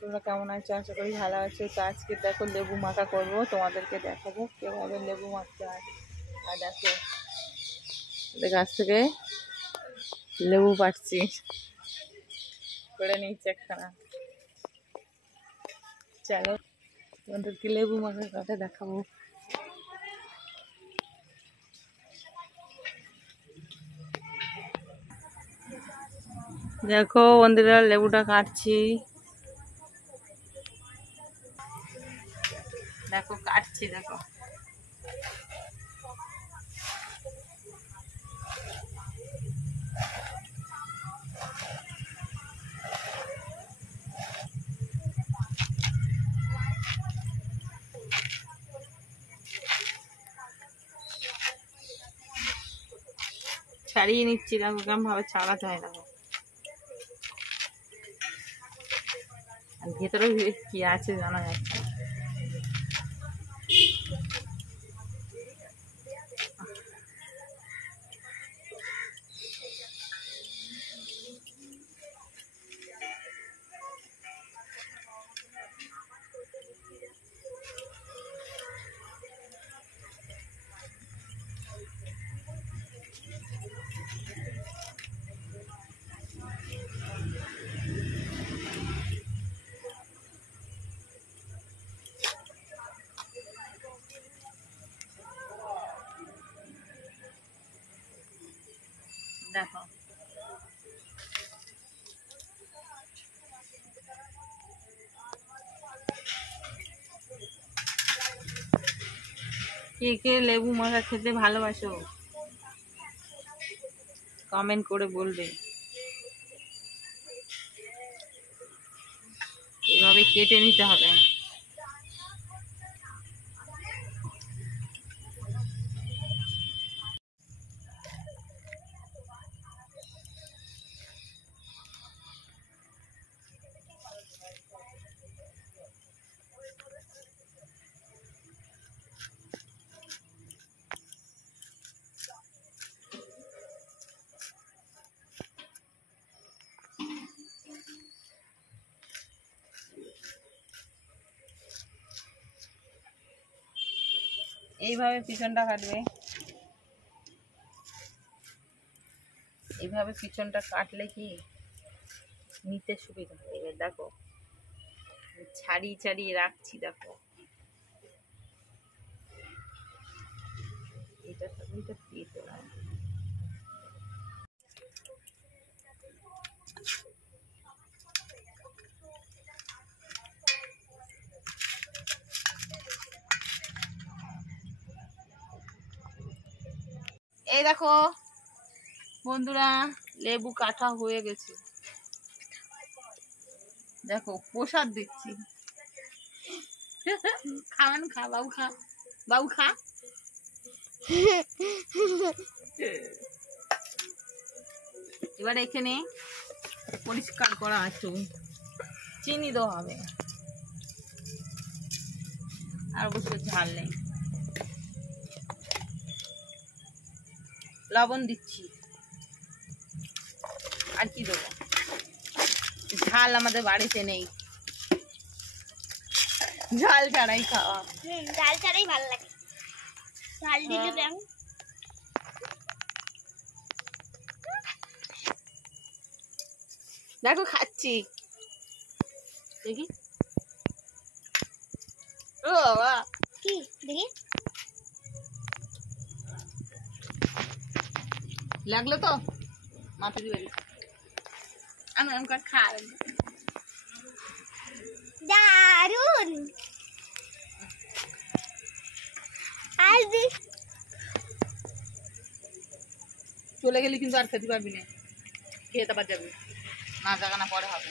তোমরা কেমন আছো? আশা করি ভালো আছো। তো আজকে দেখো লেবু মাখা করবো, তোমাদেরকে দেখাবো কীভাবে লেবু মাখতে হয়। আর দেখো গাছ থেকে লেবু পাচ্ছি, করে নিচ্ছি একখানা। চলো তোমাদেরকে লেবু মাখা কথা দেখাবো। দেখো বন্ধুরা, লেবুটা কাটছি, দেখো কাটছি, দেখো ছাড়িয়ে নিচ্ছি। দেখো কেমন ভাবে ছাড়াতে হয়, দেখো আর ভেতরে কি আছে জানা যাচ্ছে না। দেখো কে কে লেবু মাখা খেতে ভালোবাসো কমেন্ট করে বলবে। এভাবে কেটে নিতে হবে। এইভাবে পিছনটা কাটবে, এইভাবে পিছনটা কাটলে কি নিতে সুবিধা হবে। এবার দেখো ছাড়িয়ে ছাড়িয়ে রাখছি, দেখো এটা দিতে হয়। এই দেখো বন্ধুরা, লেবু কাটা হয়ে গেছে। দেখো প্রসাদ দিচ্ছি, খান, খা বাবু, খা বাবু, খা। এবার এখানে পরিষ্কার করা একটু চিনি দেওয়া হবে, আর অবশ্য ঝাল নেই। লবণ দিচ্ছি, আর কি দেবো, ঝাল আমাদের বাড়িতে নেই, ঝাল ছাড়াই খাওয়া। ঝাল ছাড়াই ভালো লাগে, ঝাল দিতে দেন। দেখো খাচ্ছি, দেখি। ও বাবা, কি দেখি লাগলো তো মাথা দিয়ে বেরিয়ে। আমি এমন খাই, দারুন। আর দি চলে গেলে কিন্তু আর খেতে পারবি না, খেয়ে তারপর যাবি, না জাগানা পরে হবে।